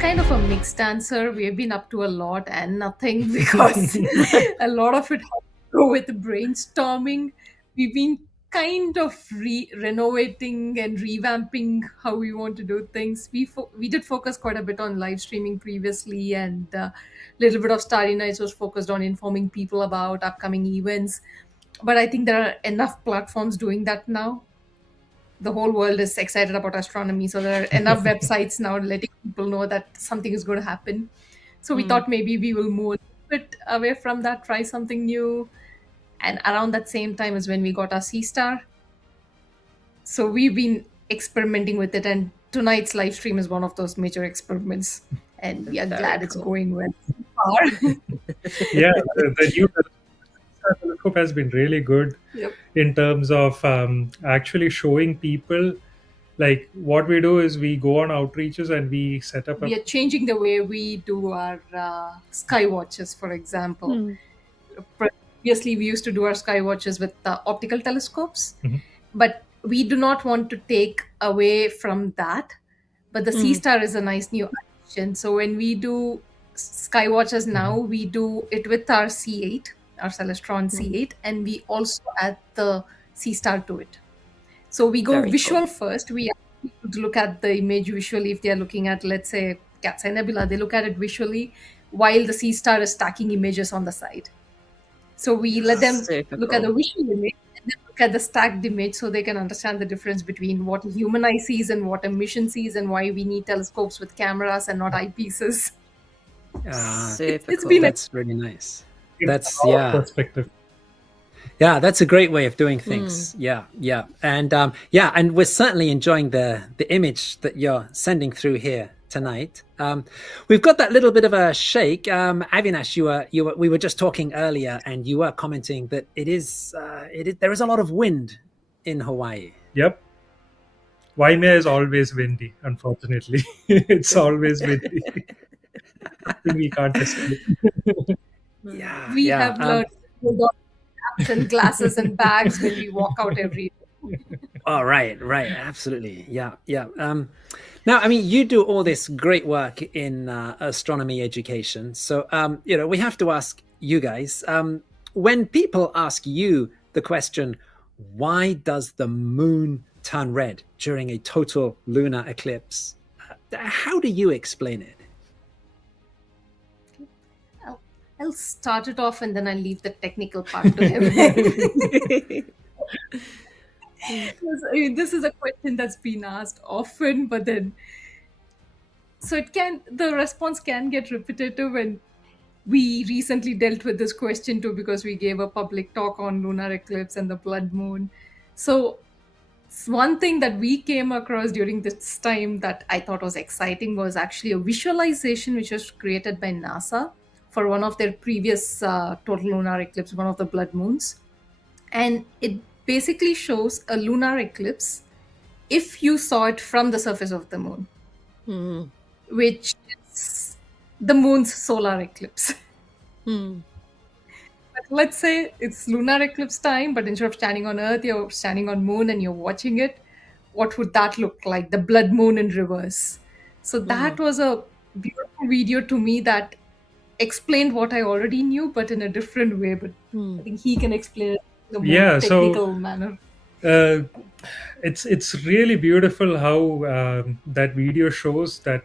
kind of a mixed answer. We've been up to a lot and nothing because a lot of it has to go with brainstorming. We've been kind of renovating and revamping how we want to do things. We did focus quite a bit on live streaming previously, and a little bit of Starry Nights was focused on informing people about upcoming events. But I think there are enough platforms doing that now. The whole world is excited about astronomy, so there are enough websites now letting people know that something is going to happen. So we thought maybe we will move a bit away from that, try something new. And around that same time is when we got our C star. So we've been experimenting with it, and tonight's live stream is one of those major experiments, and we are glad it's going well so far. Yeah, the new telescope has been really good Yep. in terms of actually showing people. Like what we do is we go on outreaches and we set up We a are changing the way we do our sky watches, for example. Previously, we used to do our sky watches with optical telescopes, but we do not want to take away from that. But the C star is a nice new addition. So when we do sky watches now, we do it with our C8, our Celestron C8, and we also add the C star to it. So we go Very visual cool. first. We ask people to look at the image visually. If they are looking at, let's say, Cat's Eye Nebula, they look at it visually while the C star is stacking images on the side. So we let them Super look at the cool. visual image and then look at the stacked image so they can understand the difference between what a human eye sees and what a mission sees, and why we need telescopes with cameras and not eyepieces. Super It's cool. been a That's really nice. give That's our perspective. Yeah, that's a great way of doing things. Yeah, and and we're certainly enjoying the image that you're sending through here tonight. We've got that little bit of a shake. Avinash, we were just talking earlier, and you were commenting that there is a lot of wind in Hawaii. Yep. Waimea is always windy, unfortunately. It's always windy. We can't escape. Yeah, we have learned to hold on to caps and glasses and bags when we walk out every day. Oh, right, absolutely, yeah. Now, I mean, you do all this great work in astronomy education, so we have to ask you guys, when people ask you the question, why does the moon turn red during a total lunar eclipse? How do you explain it? I'll start it off and then I'll leave the technical part to him. I mean, this is a question that's been asked often, but then the response can get repetitive, and we recently dealt with this question too because we gave a public talk on lunar eclipse and the blood moon. So one thing that we came across during this time that I thought was exciting was actually a visualization which was created by NASA for one of their previous total lunar eclipse, one of the blood moons. And it basically shows a lunar eclipse if you saw it from the surface of the moon, which is the moon's solar eclipse. But let's say it's lunar eclipse time, but instead of standing on Earth, you're standing on moon and you're watching it. What would that look like? The blood moon in reverse. So that was a beautiful video to me that explained what I already knew, but in a different way. But I think he can explain it in a more technical manner. It's really beautiful how that video shows that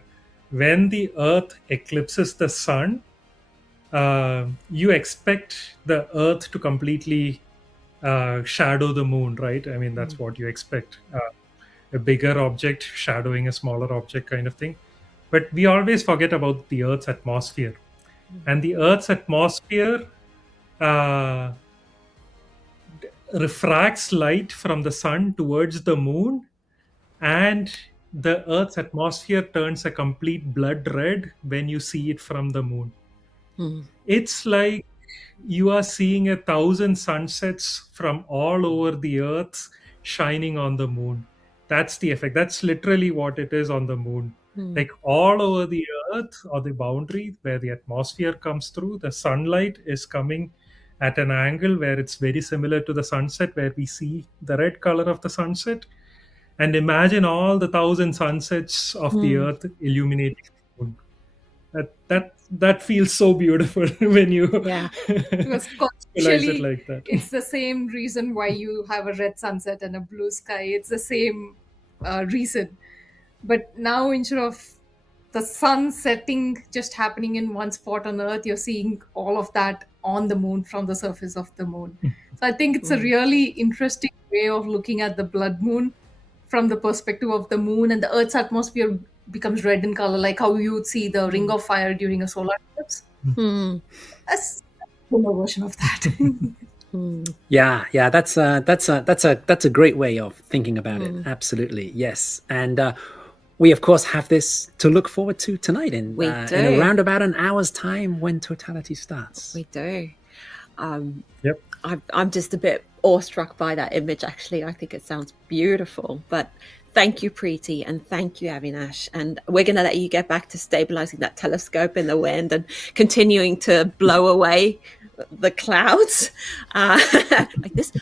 when the Earth eclipses the sun, you expect the Earth to completely shadow the moon, right? I mean, that's what you expect. A bigger object shadowing a smaller object kind of thing. But we always forget about the Earth's atmosphere. And the Earth's atmosphere refracts light from the sun towards the moon, and the Earth's atmosphere turns a complete blood red when you see it from the moon. It's like you are seeing 1,000 sunsets from all over the Earth shining on the moon. That's the effect. That's literally what it is on the moon. Like all over the Earth, or the boundary where the atmosphere comes through, the sunlight is coming at an angle where it's very similar to the sunset, where we see the red color of the sunset. And imagine all the 1,000 sunsets of the Earth illuminating the moon. that feels so beautiful when you Yeah. Because visualize it conceptually, like that. it's the same reason why you have a red sunset and a blue sky. It's the same reason. But now, instead of the sun setting just happening in one spot on Earth, you're seeing all of that on the moon from the surface of the moon. So I think it's a really interesting way of looking at the blood moon from the perspective of the moon, and the Earth's atmosphere becomes red in color, like how you would see the ring of fire during a solar eclipse. Hmm. That's a version of that. Yeah, that's a great way of thinking about it. Absolutely, yes. And we of course have this to look forward to tonight in We in do. around about an hour's time when totality starts. We do. Yep. I'm just a bit awestruck by that image, actually. I think it sounds beautiful. But thank you, Preeti, and thank you, Avinash. And we're going to let you get back to stabilizing that telescope in the wind and continuing to blow away the clouds like this.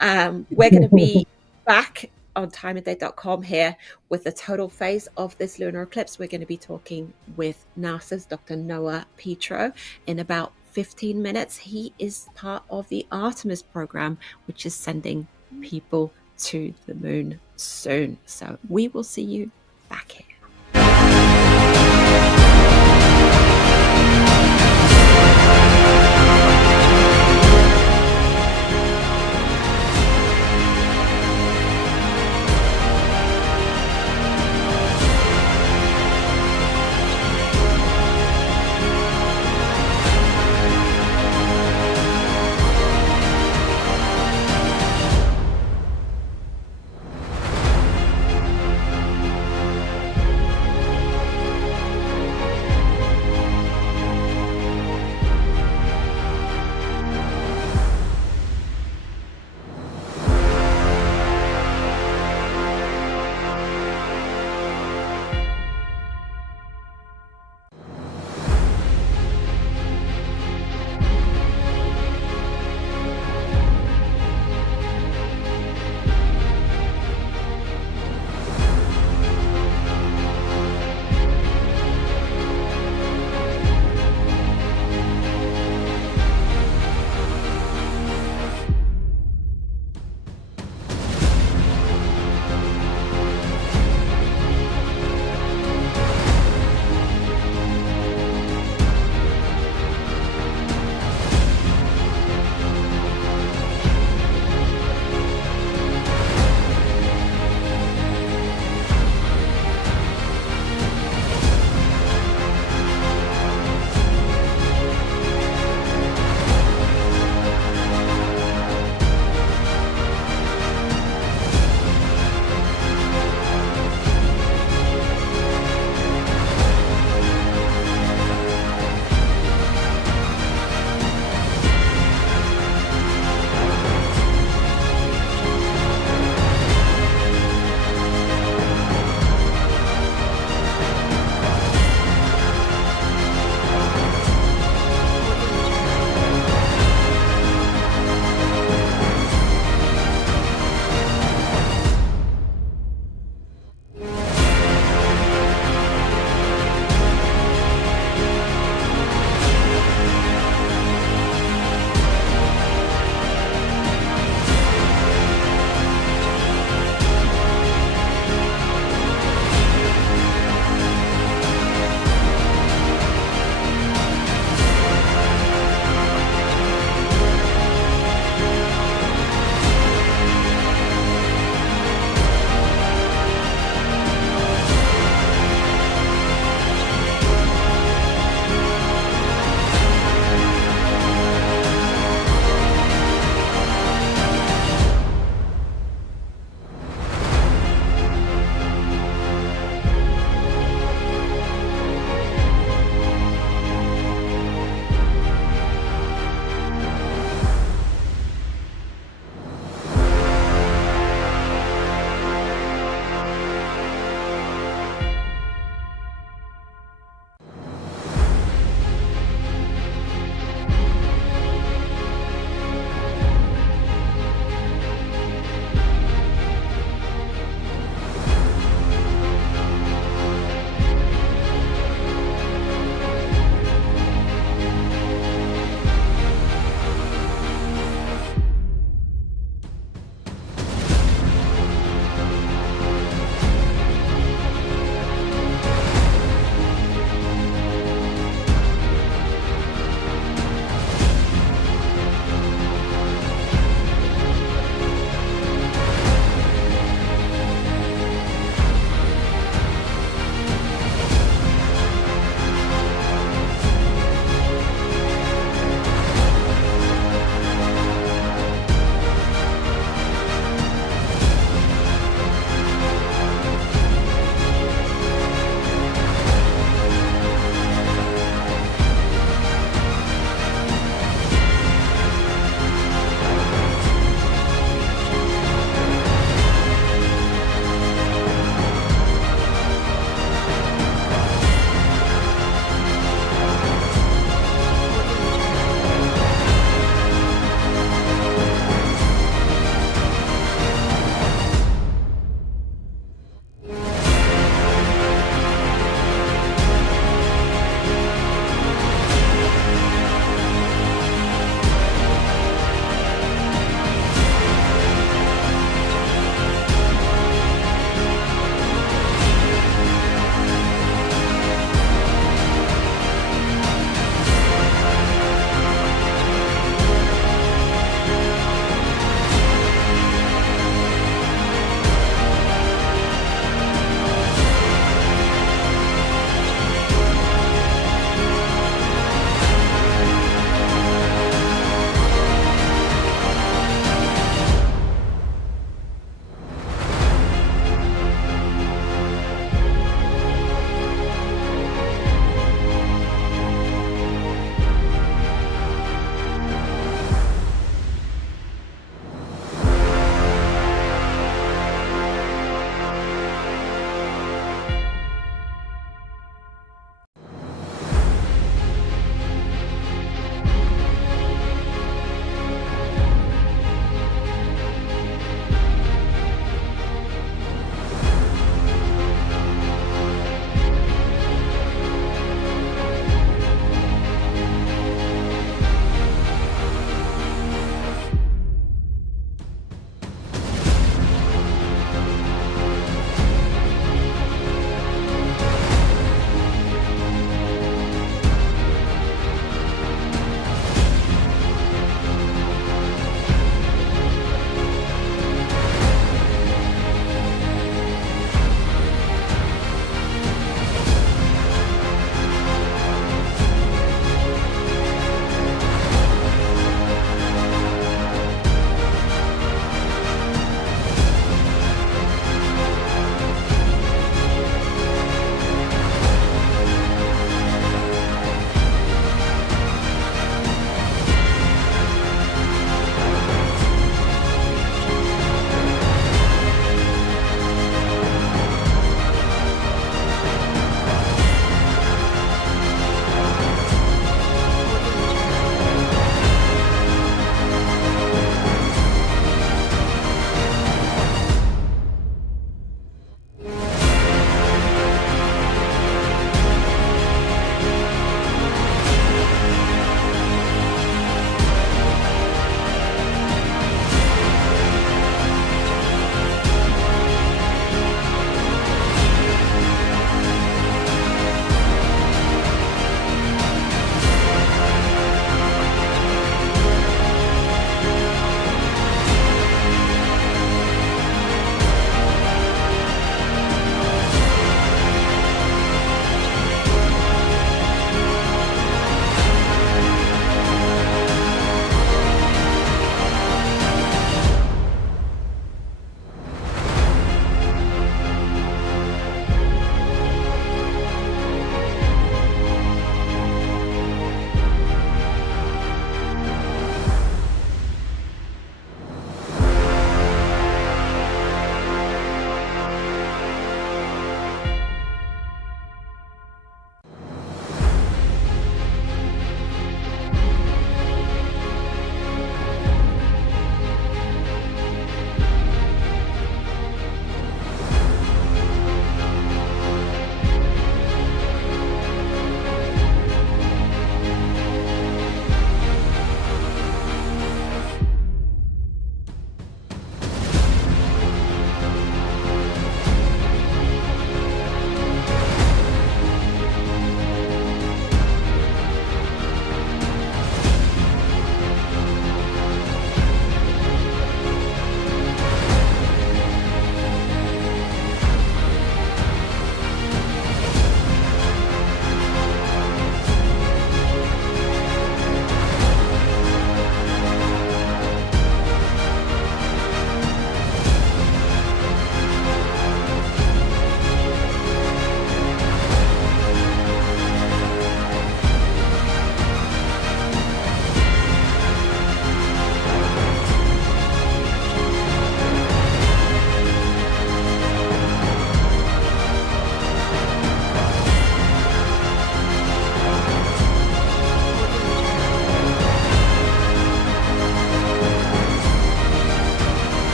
We're going to be back on timeanddate.com here with the total phase of this lunar eclipse. We're going to be talking with NASA's Dr. Noah Petro in about 15 minutes. He is part of the Artemis program, which is sending people to the moon soon. So we will see you back here.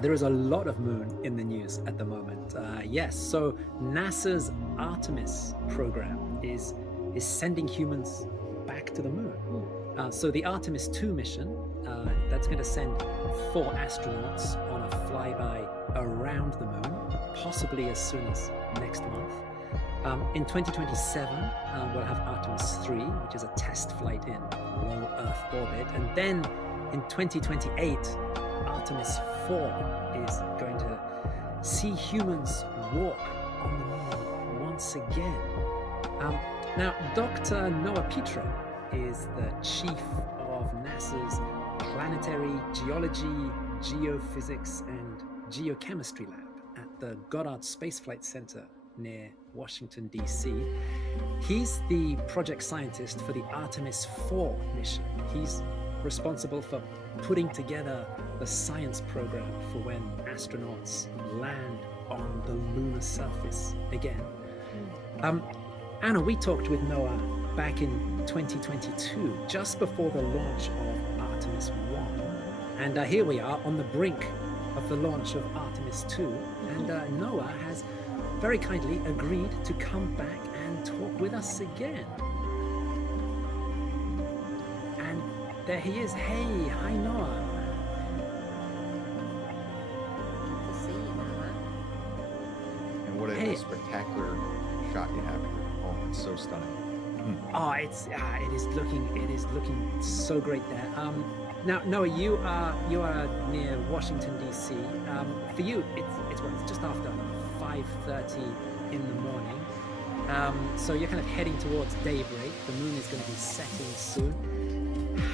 There is a lot of moon in the news at the moment. Yes, so NASA's Artemis program is sending humans back to the moon. So the Artemis 2 mission, that's going to send 4 astronauts on a flyby around the moon, possibly as soon as next month. In 2027, we'll have Artemis 3, which is a test flight in low Earth orbit. And then in 2028, Artemis 4 is going to see humans walk on the moon once again. Now, Dr. Noah Petro is the chief of NASA's Planetary Geology, Geophysics, and Geochemistry Lab at the Goddard Space Flight Center near Washington, D.C. He's the project scientist for the Artemis 4 mission. He's responsible for putting together the science program for when astronauts land on the lunar surface again. Anna, we talked with Noah back in 2022, just before the launch of Artemis 1. And here we are on the brink of the launch of Artemis 2. And Noah has very kindly agreed to come back and talk with us again. And there he is. Hey, hi Noah. Good to see you, Noah. And what a spectacular shot you have here. Oh, it's so stunning. Oh, it is looking so great there. Now, Noah, you are near Washington D.C. For you, it's just after 5:30 in the morning. So you're kind of heading towards daybreak. The moon is going to be setting soon.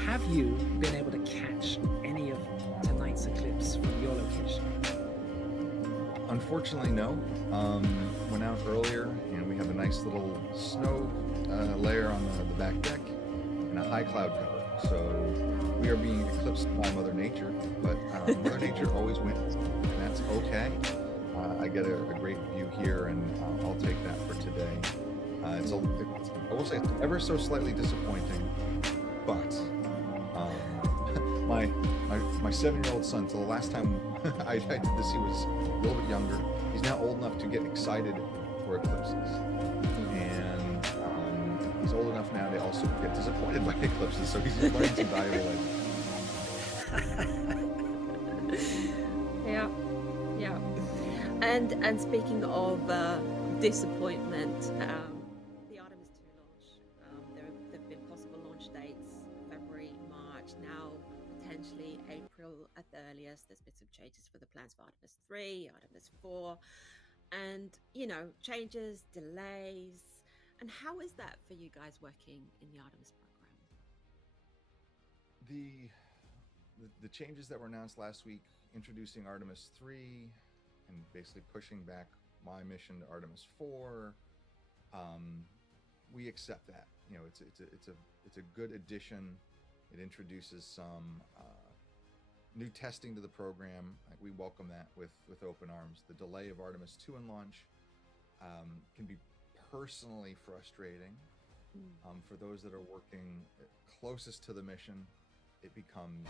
Have you been able to catch any of tonight's eclipse from your location? Unfortunately, no. Went out earlier, and we have a nice little snow layer on the back deck and a high cloud cover. So we are being eclipsed by Mother Nature, but Mother Nature always wins, and that's okay. I get a great view here, and I'll take that for today. I will say it's ever so slightly disappointing, but my 7-year-old son, till the last time I did this, he was a little bit younger. He's now old enough to get excited for eclipses, and he's old enough now to also get disappointed by eclipses. So he's learning some valuable lessons. Yeah. And speaking of disappointment, the Artemis 2 launch, there have been possible launch dates, February, March, now potentially April at the earliest. There's been some changes for the plans for Artemis 3, Artemis 4, and, changes, delays. And how is that for you guys working in the Artemis program? The changes that were announced last week, introducing Artemis 3 and basically pushing back my mission to Artemis 4, we accept that. It's a good addition. It introduces some new testing to the program. We welcome that with open arms. The delay of Artemis 2 in launch can be personally frustrating. For those that are working closest to the mission, it becomes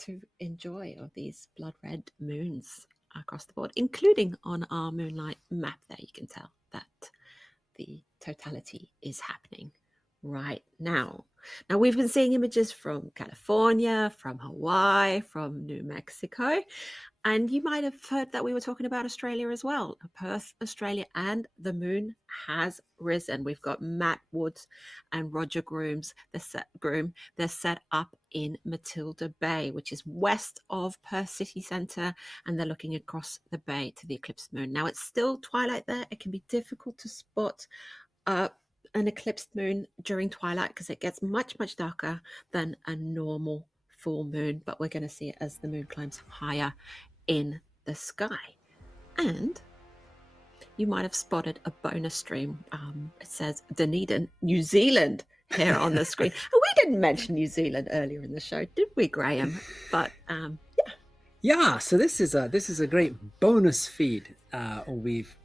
to enjoy of these blood red moons across the board, including on our moonlight map. There you can tell that the totality is happening right now. Now, we've been seeing images from California, from Hawaii, from New Mexico, and you might have heard that we were talking about Australia as well. Perth, Australia, and the moon has risen. We've got Matt Woods and Roger Grooms. They're set up in Matilda Bay, which is west of Perth city centre, and they're looking across the bay to the eclipse moon. Now, it's still twilight there. It can be difficult to spot an eclipsed moon during twilight because it gets much, much darker than a normal full moon, but we're going to see it as the moon climbs higher in the sky. And you might have spotted a bonus stream. It says Dunedin, New Zealand here on the screen. And we didn't mention New Zealand earlier in the show, did we, Graham? But Yeah, so this is a great bonus feed we've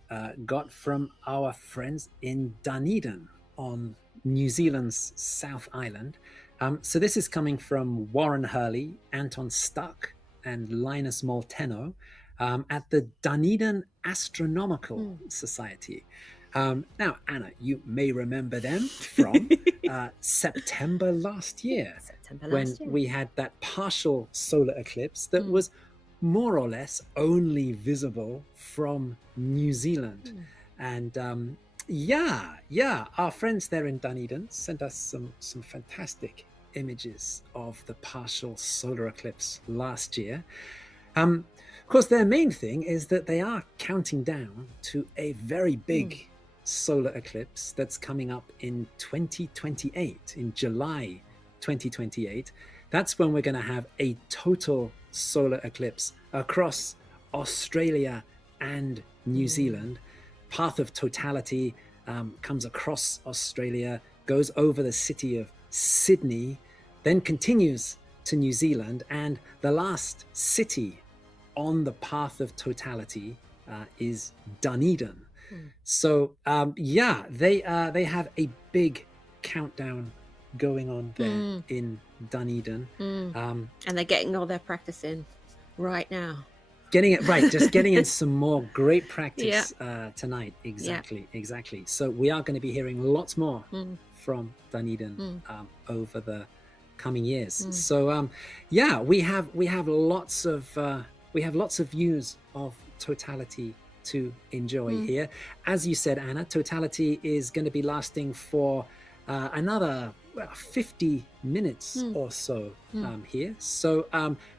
got from our friends in Dunedin on New Zealand's South Island. So this is coming from Warren Hurley, Anton Stuck, and Linus Molteno at the Dunedin Astronomical Society. Now, Anna, you may remember them from September last year, when we had that partial solar eclipse that was more or less only visible from New Zealand. And our friends there in Dunedin sent us some fantastic images of the partial solar eclipse last year. Of course, their main thing is that they are counting down to a very big solar eclipse that's coming up in 2028, in July 2028. That's when we're going to have a total solar eclipse across Australia and New Zealand. Path of totality comes across Australia, goes over the city of Sydney, then continues to New Zealand, and the last city on the path of totality is Dunedin. So they have a big countdown going on there in Dunedin. And they're getting all their practice in right now. Getting it right, just getting in some more great practice tonight. Exactly. So we are going to be hearing lots more from Dunedin over the coming years. So we have lots of views of totality to enjoy here. As you said, Anna, totality is going to be lasting for another 50 minutes or so here. So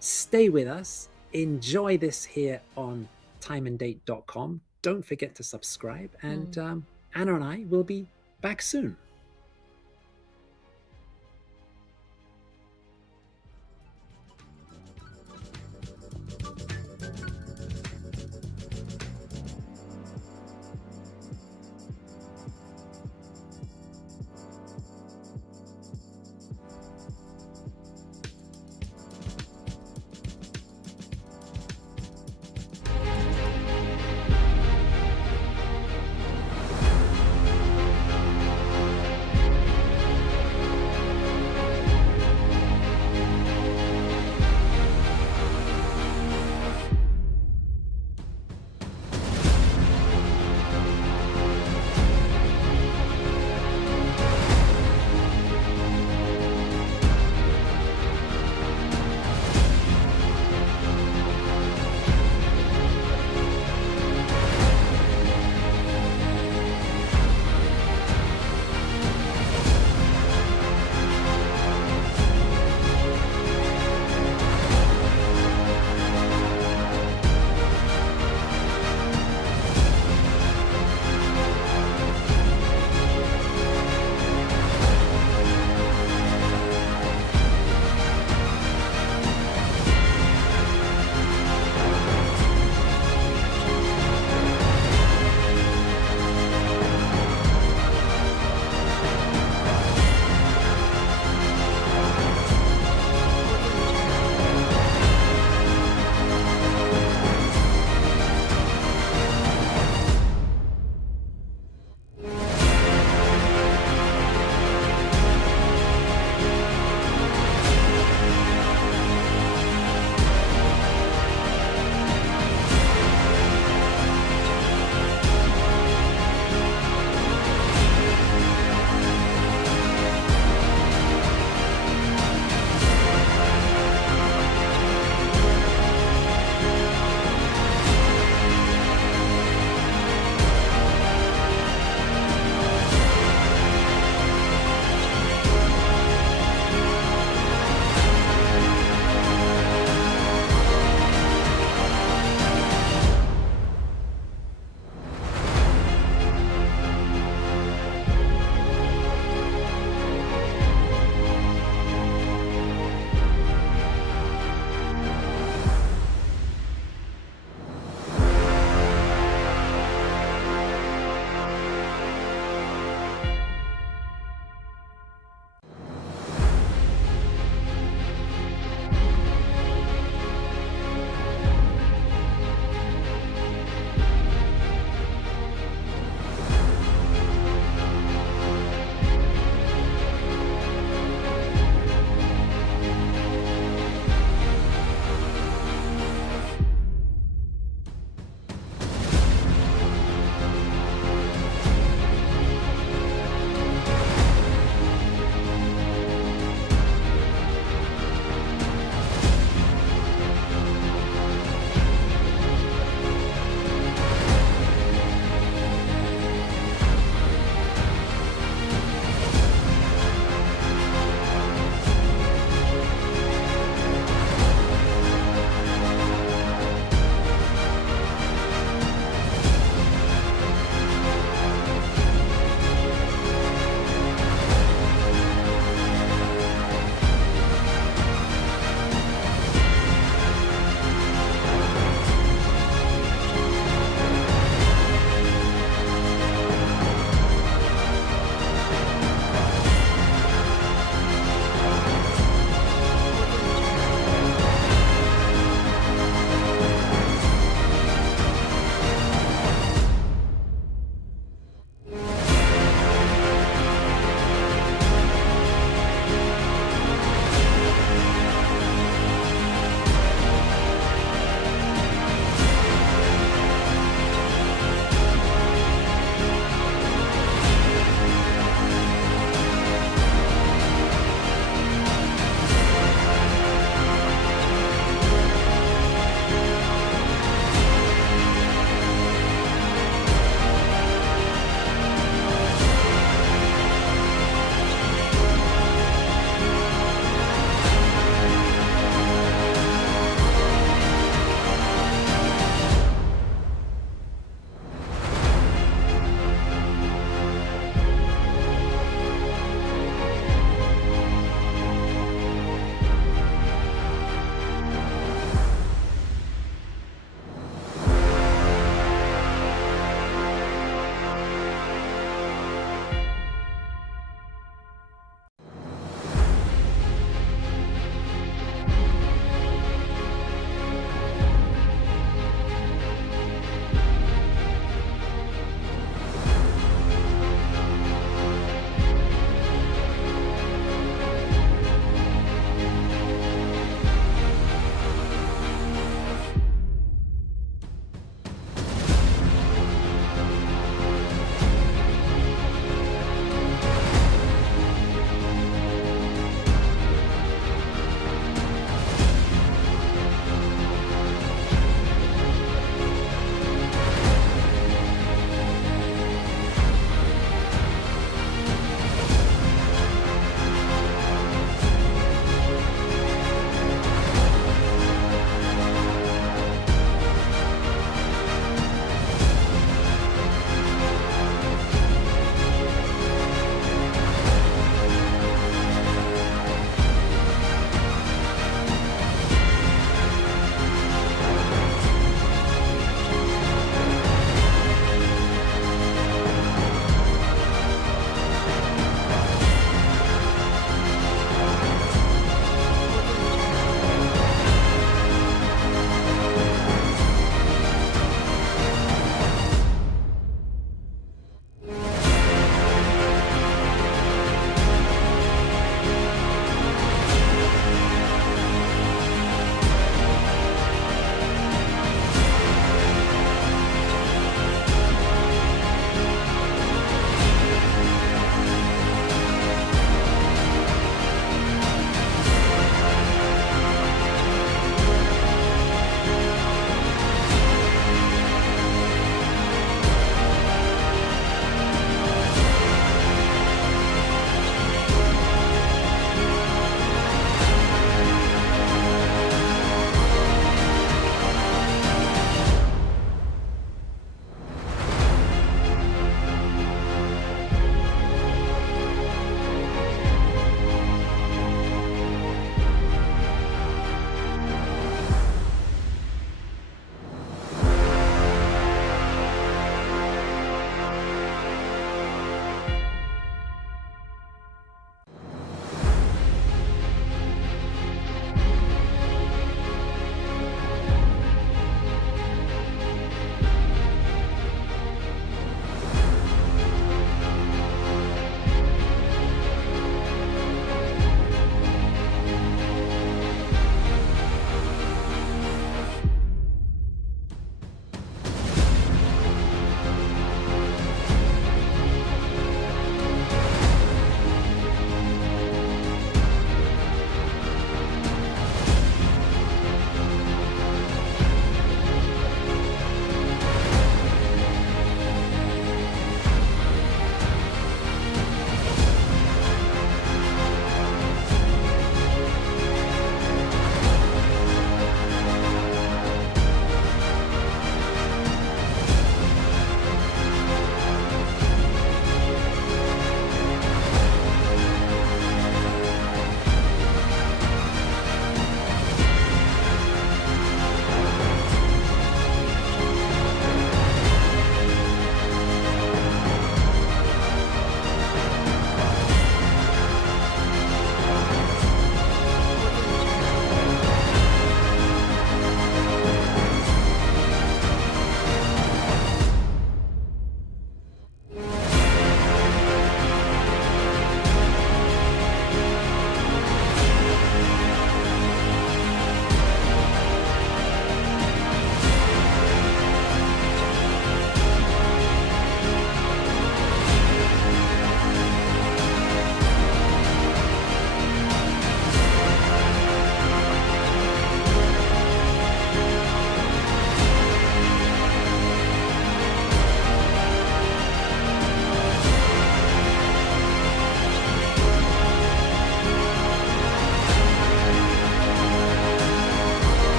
stay with us. Enjoy this here on timeanddate.com. Don't forget to subscribe, and Anna and I will be back soon.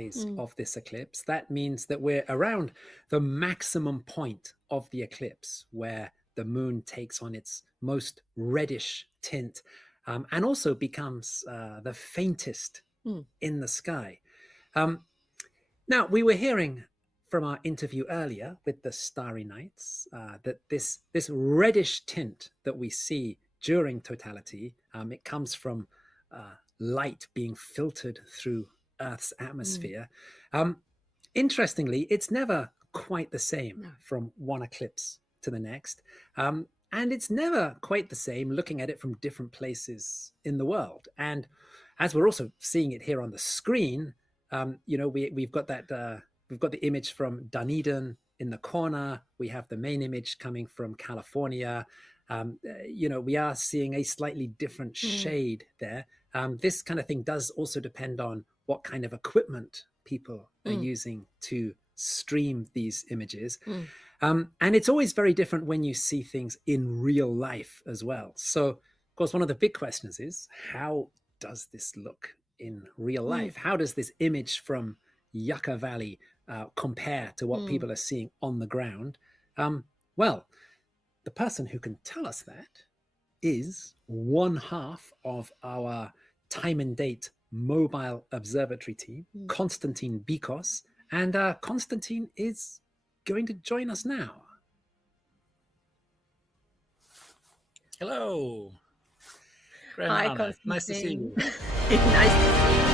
phase of this eclipse, that means that we're around the maximum point of the eclipse, where the moon takes on its most reddish tint, and also becomes the faintest in the sky. Now, we were hearing from our interview earlier with the starry nights that this reddish tint that we see during totality, it comes from light being filtered through Earth's atmosphere. Interestingly, it's never quite the same from one eclipse to the next. And it's never quite the same looking at it from different places in the world. And as we're also seeing it here on the screen, we've got that we've got the image from Dunedin in the corner. We have the main image coming from California. We are seeing a slightly different shade there. This kind of thing does also depend on what kind of equipment people are using to stream these images. And it's always very different when you see things in real life as well. So, of course, one of the big questions is, how does this look in real life? How does this image from Yucca Valley compare to what people are seeing on the ground? Well, the person who can tell us that is one half of our time and date mobile observatory team, Konstantin Bikos. And Konstantin is going to join us now. Hello. Great Hi, honor. Nice to see Konstantin. you. Nice to see you.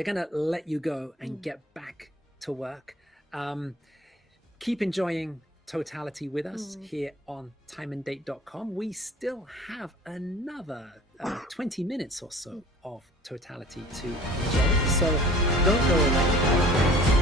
we're going to let you go and get back to work. Keep enjoying Totality with us here on timeanddate.com. We still have another 20 minutes or so of Totality to enjoy. So don't go away.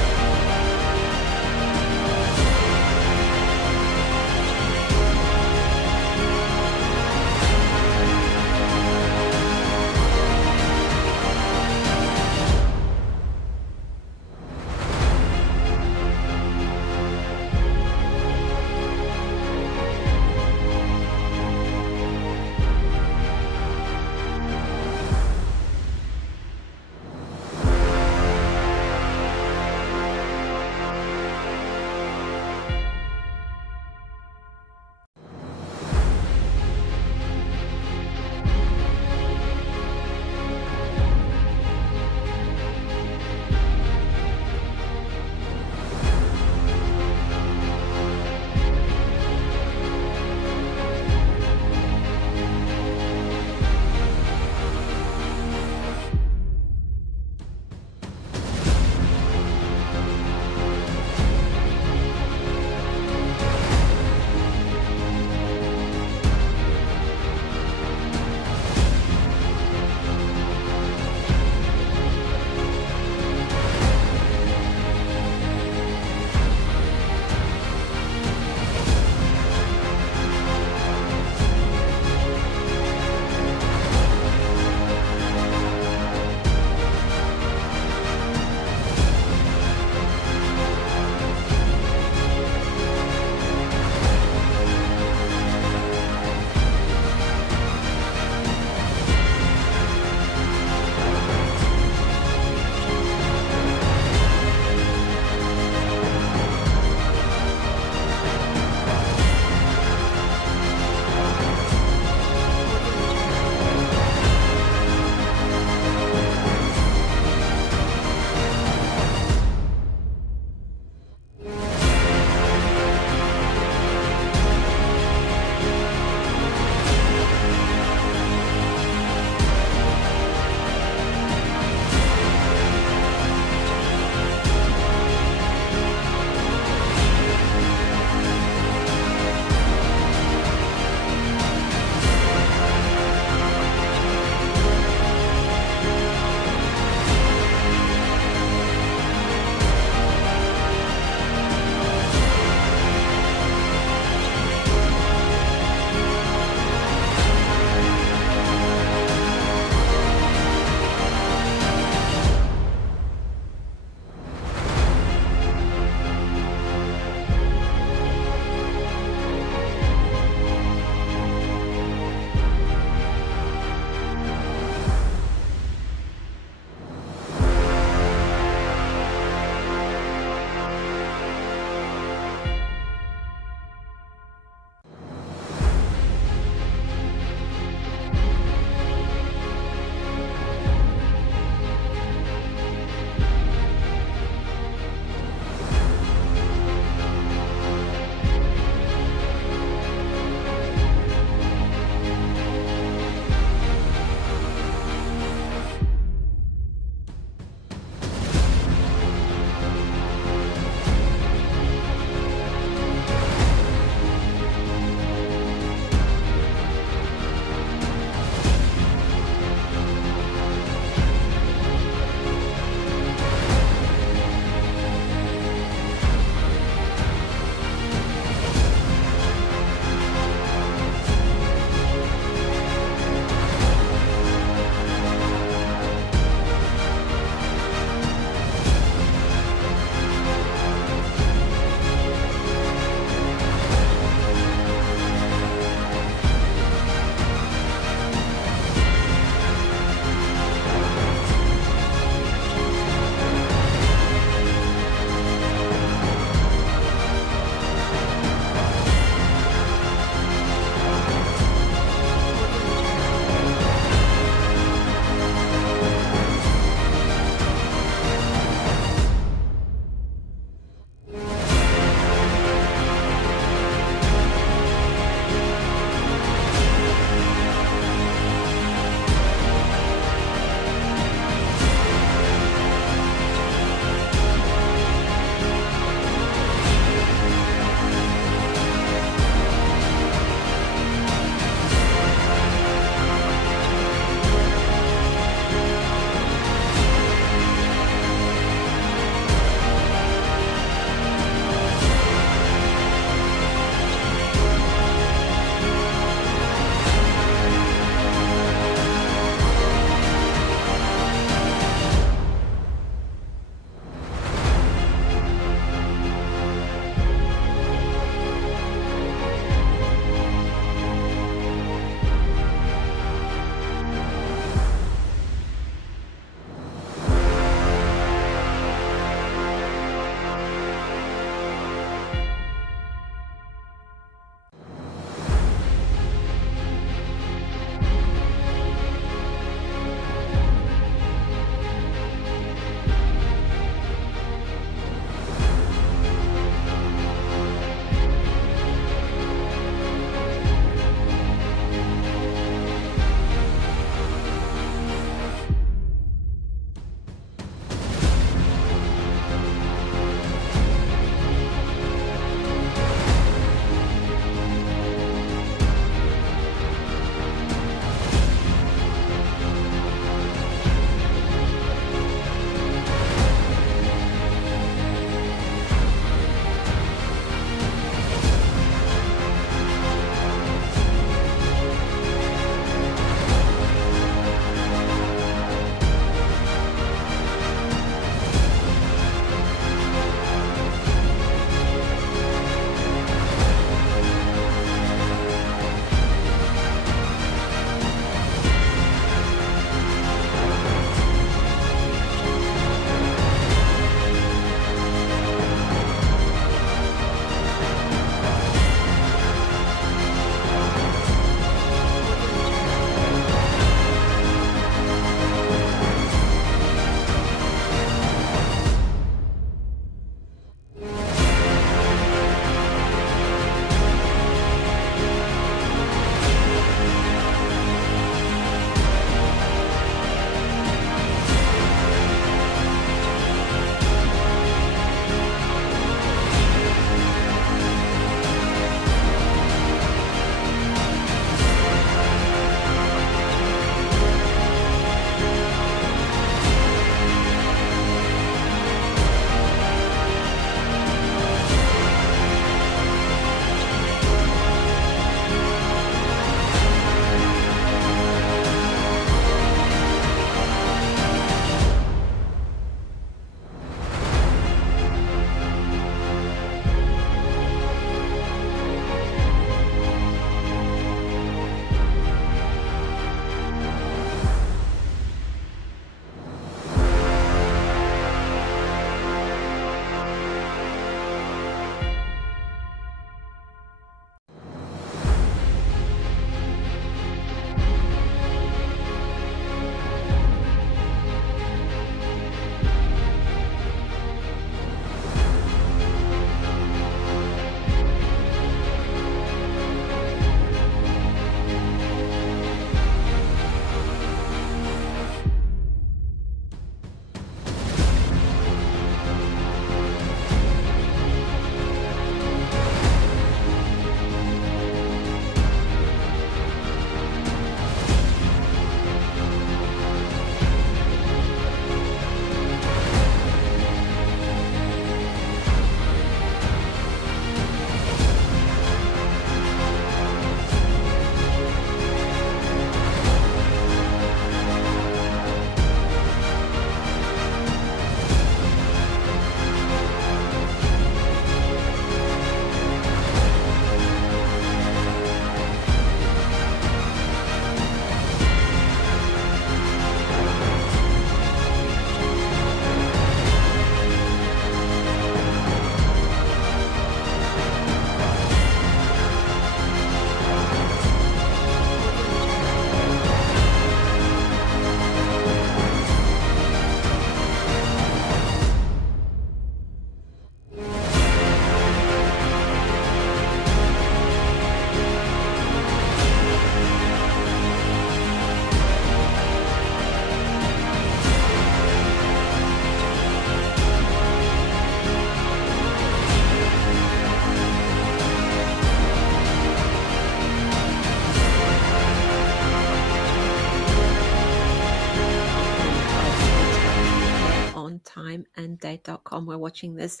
fanmade.com, we're watching this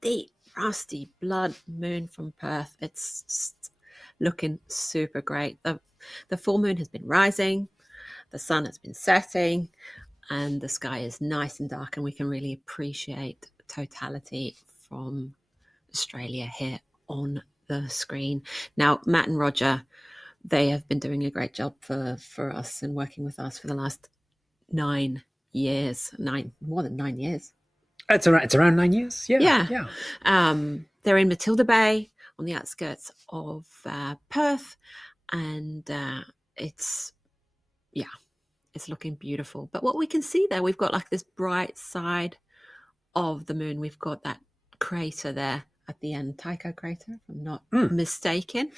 deep, rusty blood moon from Perth. It's just looking super great. The full moon has been rising, the sun has been setting, and the sky is nice and dark, and we can really appreciate totality from Australia here on the screen. Now, Matt and Roger, they have been doing a great job for us and working with us for the last 9 years, more than 9 years. It's around 9 years. Yeah. They're in Matilda Bay on the outskirts of Perth, and it's looking beautiful. But what we can see there, we've got like this bright side of the moon. We've got that crater there at the end, Tycho crater, if I'm not mistaken.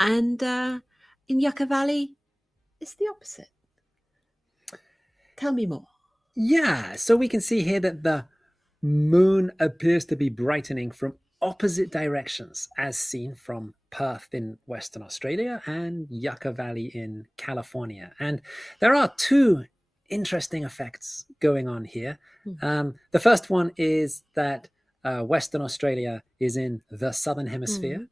And in Yucca Valley, it's the opposite. Tell me more. Yeah, so we can see here that the moon appears to be brightening from opposite directions, as seen from Perth in Western Australia and Yucca Valley in California. And there are two interesting effects going on here. The first one is that Western Australia is in the southern hemisphere.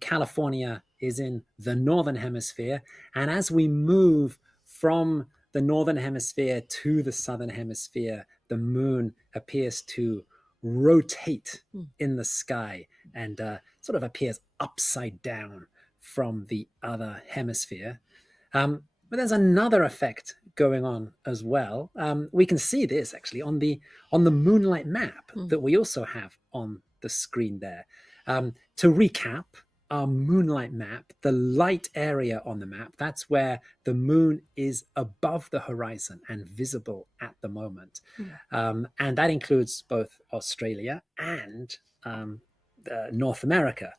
California is in the northern hemisphere. And as we move from the northern hemisphere to the southern hemisphere, the moon appears to rotate in the sky and sort of appears upside down from the other hemisphere. But there's another effect going on as well. We can see this actually on the moonlight map that we also have on the screen there. To recap, our moonlight map, the light area on the map, that's where the moon is above the horizon and visible at the moment. And that includes both Australia and North America.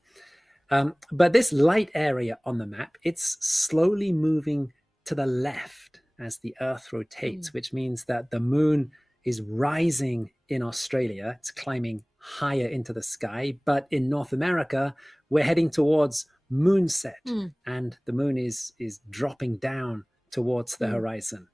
But this light area on the map, it's slowly moving to the left as the Earth rotates, which means that the moon is rising in Australia. It's climbing higher into the sky. But in North America, we're heading towards moonset, and the moon is dropping down towards the horizon.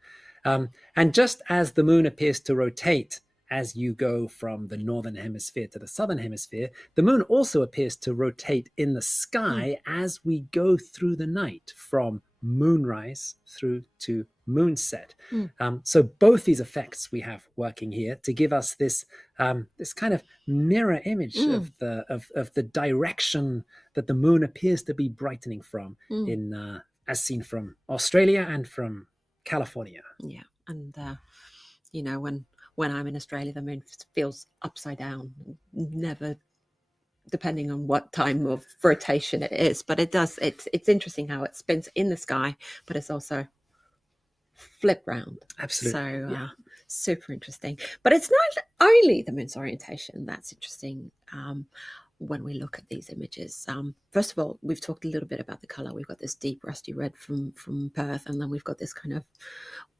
And just as the moon appears to rotate as you go from the northern hemisphere to the southern hemisphere, the moon also appears to rotate in the sky as we go through the night from moonrise through to moonset. So both these effects we have working here to give us this this kind of mirror image of the direction that the moon appears to be brightening from in as seen from Australia and from California. Yeah, and you know, when I'm in Australia, the moon feels upside down, never, depending on what time of rotation it is. But it does, it's interesting how it spins in the sky, but it's also flip round. Absolutely. So super interesting. But it's not only the moon's orientation that's interesting when we look at these images. First of all, we've talked a little bit about the color. We've got this deep rusty red from Perth, and then we've got this kind of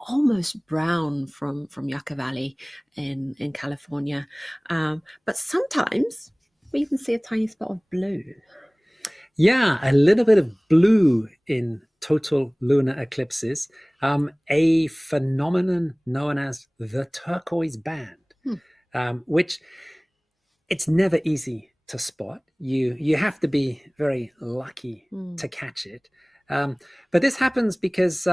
almost brown from Yucca Valley in California. But sometimes we even see a tiny spot of blue. Yeah, a little bit of blue in total lunar eclipses, a phenomenon known as the turquoise band, which it's never easy to spot. You have to be very lucky to catch it. But this happens because,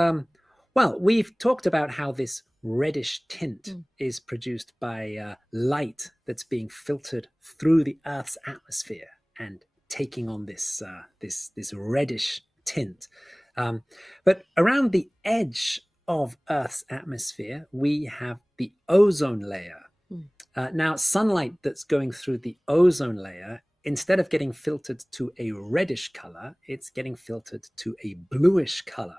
well, we've talked about how this reddish tint is produced by light that's being filtered through the Earth's atmosphere and taking on this reddish tint. But around the edge of Earth's atmosphere, we have the ozone layer. Now, sunlight that's going through the ozone layer, instead of getting filtered to a reddish color, it's getting filtered to a bluish color.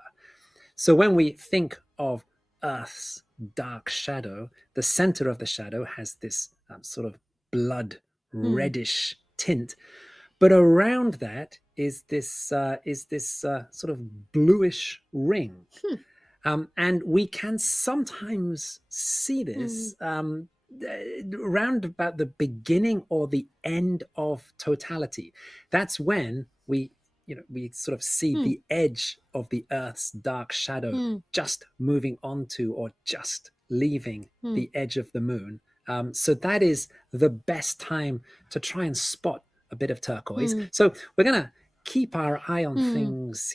So when we think of Earth's dark shadow, the center of the shadow has this sort of blood reddish tint. But around that is this sort of bluish ring. And we can sometimes see this around about the beginning or the end of totality. That's when we sort of see the edge of the Earth's dark shadow just moving onto or just leaving the edge of the moon. So that is the best time to try and spot a bit of turquoise. Mm. So we're going to keep our eye on Mm. things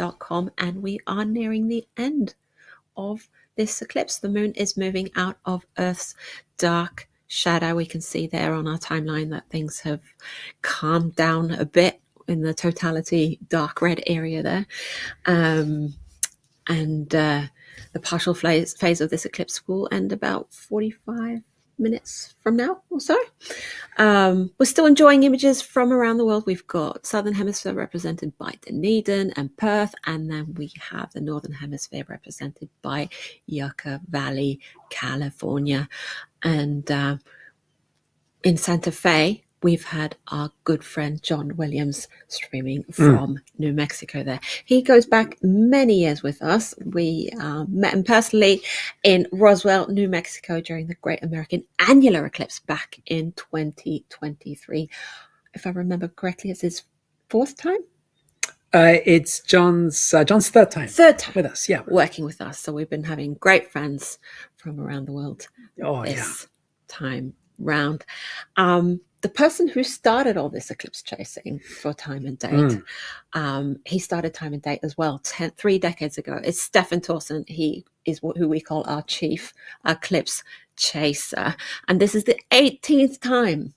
fanmade.com, and we are nearing the end of this eclipse. The moon is moving out of Earth's dark shadow. We can see there on our timeline that things have calmed down a bit in the totality dark red area there. The partial phase of this eclipse will end about 45 minutes from now or so. We're still enjoying images from around the world. We've got Southern Hemisphere represented by Dunedin and Perth, and then we have the Northern Hemisphere represented by Yucca Valley, California. And in Santa Fe, we've had our good friend John Williams streaming from New Mexico there. He goes back many years with us. We met him personally in Roswell, New Mexico during the Great American Annular Eclipse back in 2023. If I remember correctly, it's his fourth time? It's John's third time with us, yeah. Working with us. So we've been having great friends from around the world this time round. The person who started all this eclipse chasing for Time and Date, he started Time and Date as well 3 decades ago. It's Stefan Thorsen. He is who we call our chief eclipse chaser. And this is the 18th time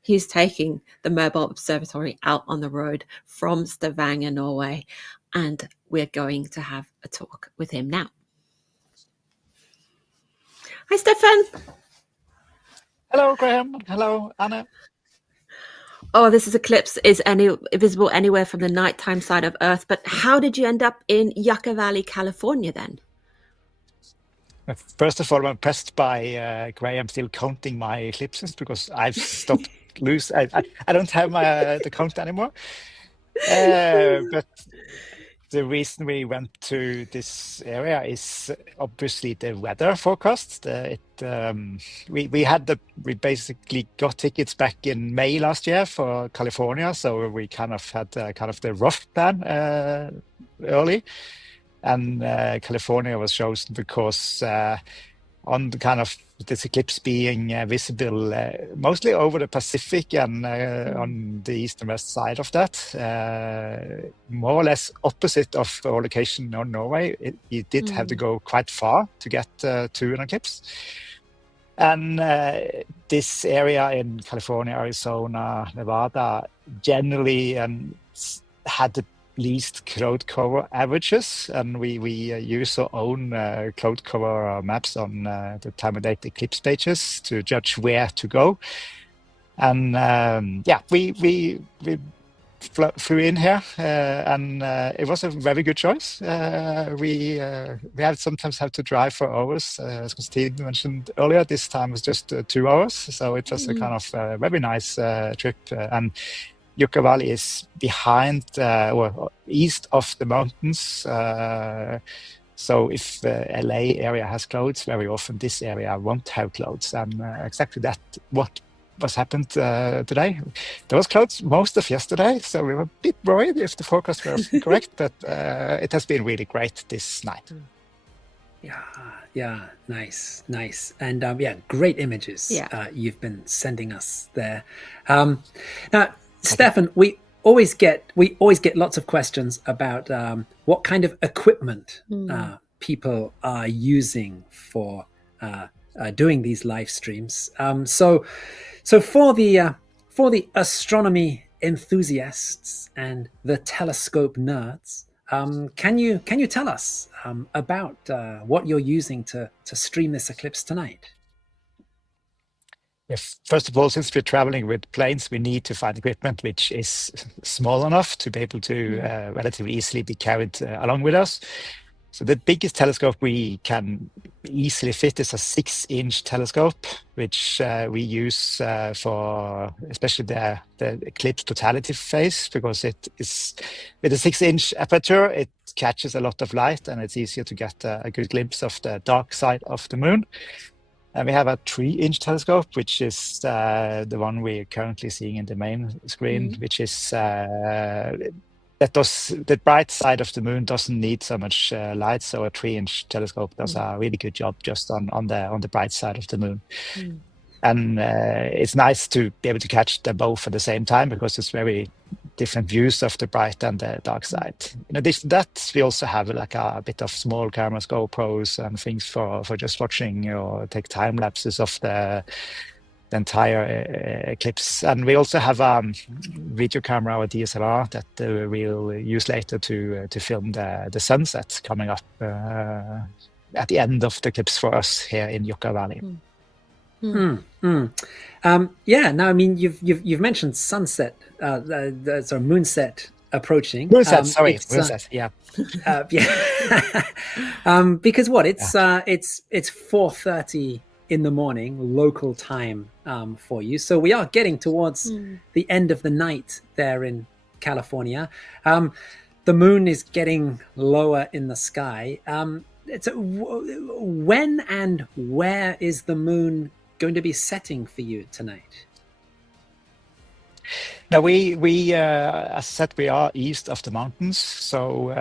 he's taking the mobile observatory out on the road from Stavanger, Norway. And we're going to have a talk with him now. Hi, Stefan. Hello, Graham. Hello, Anna. Oh, this eclipse is visible anywhere from the nighttime side of Earth. But how did you end up in Yucca Valley, California then? First of all, I'm impressed by Graham still counting my eclipses because I've stopped I don't have the count anymore. But the reason we went to this area is obviously the weather forecast. We basically got tickets back in May last year for California, so we kind of had the rough plan early, and California was chosen because on the kind of this eclipse being visible mostly over the Pacific and on the east and west side of that, more or less opposite of our location on Norway. You did have to go quite far to get to an eclipse. And this area in California, Arizona, Nevada generally had the least cloud cover averages, and we use our own cloud cover maps on the Time and Date eclipse pages to judge where to go. And we flew in here, and it was a very good choice. We sometimes have to drive for hours, as Christine mentioned earlier. This time was just 2 hours, so it was a kind of very nice trip. And Yucca Valley is behind or east of the mountains. So if the LA area has clouds, very often this area won't have clouds. And exactly that what was happened today. There was clouds most of yesterday, so we were a bit worried if the forecast was correct, but it has been really great this night. Yeah, nice. And great images you've been sending us there. Now, Stefan, we always get lots of questions about what kind of equipment people are using for doing these live streams. So for the astronomy enthusiasts and the telescope nerds, can you tell us about what you're using to stream this eclipse tonight? Yes, first of all, since we're traveling with planes, we need to find equipment which is small enough to be able to relatively easily be carried along with us. So the biggest telescope we can easily fit is a 6-inch telescope, which we use for especially the eclipse totality phase, because it is with a 6-inch aperture, it catches a lot of light and it's easier to get a good glimpse of the dark side of the moon. And we have a 3-inch telescope, which is the one we're currently seeing in the main screen, which is the bright side of the moon doesn't need so much light, so a 3-inch telescope does a really good job just on the bright side of the moon. And it's nice to be able to catch them both at the same time, because it's very different views of the bright and the dark side. In addition to that, we also have like a bit of small cameras, GoPros, and things for just watching or take time lapses of the entire eclipse. And we also have a video camera or DSLR that we'll use later to film the sunset coming up at the end of the eclipse for us here in Yucca Valley. Yeah. Now, I mean, you've mentioned sunset, sorry, moonset approaching. Moonset, moonset. Yeah. Yeah. Because what it's 4:30 in the morning local time for you, so we are getting towards the end of the night there in California. The moon is getting lower in the sky. When and where is the moon going to be setting for you tonight? Now we as I said, we are east of the mountains, so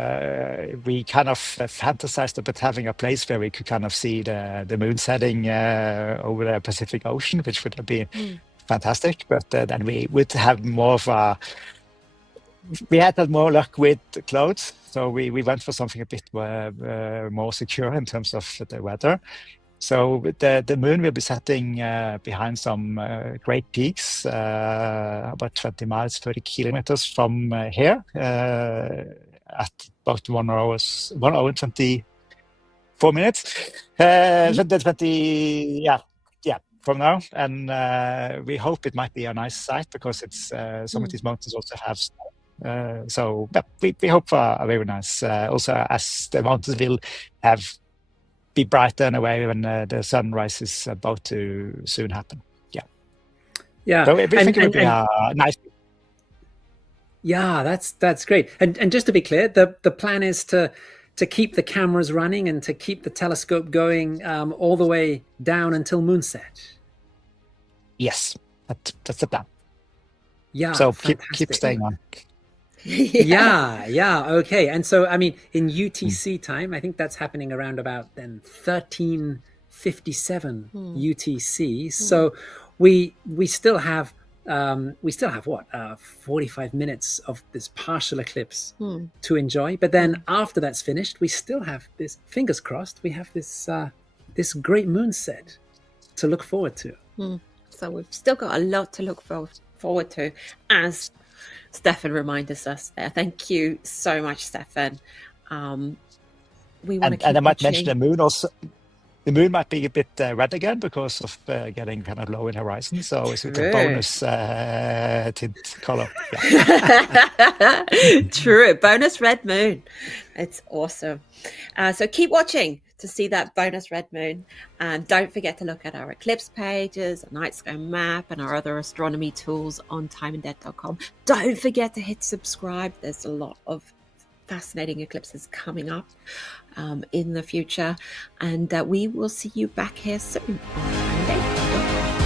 we kind of fantasized about having a place where we could kind of see the moon setting over the Pacific Ocean, which would have been fantastic. But then we would have more of we had more luck with clouds, so we went for something a bit more secure in terms of the weather. So the moon will be setting behind some great peaks, about 20 miles, 30 kilometers from here, at about 1 hour and 24 minutes. 20, yeah, from now. And we hope it might be a nice sight because it's some of these mountains also have snow. So we hope for a very nice, also as the mountains will be brighter in a way when the sunrise is about to soon happen. Yeah. So we think it would be nice. Yeah, that's great. And just to be clear, the plan is to keep the cameras running and to keep the telescope going all the way down until moonset. Yes, that's the plan. Yeah. So keep staying on. Yeah. Okay. And so, I mean, in UTC time, I think that's happening around about then 13:57 UTC. So we still have what 45 minutes of this partial eclipse to enjoy. But then after that's finished, we still have this. Fingers crossed, we have this this great moonset to look forward to. So we've still got a lot to look forward to, as Stefan reminded us there. Thank you so much, Stefan. We want to keep and I might watching. mention the moon also. The moon might be a bit red again because of getting kind of low in horizon. So it's a bonus tint color. Yeah. True. Bonus red moon. It's awesome. So keep watching to see that bonus red moon. And don't forget to look at our eclipse pages, a night sky map, and our other astronomy tools on timeanddeath.com. Don't forget to hit subscribe. There's a lot of fascinating eclipses coming up in the future. And we will see you back here soon on timeanddeath.com.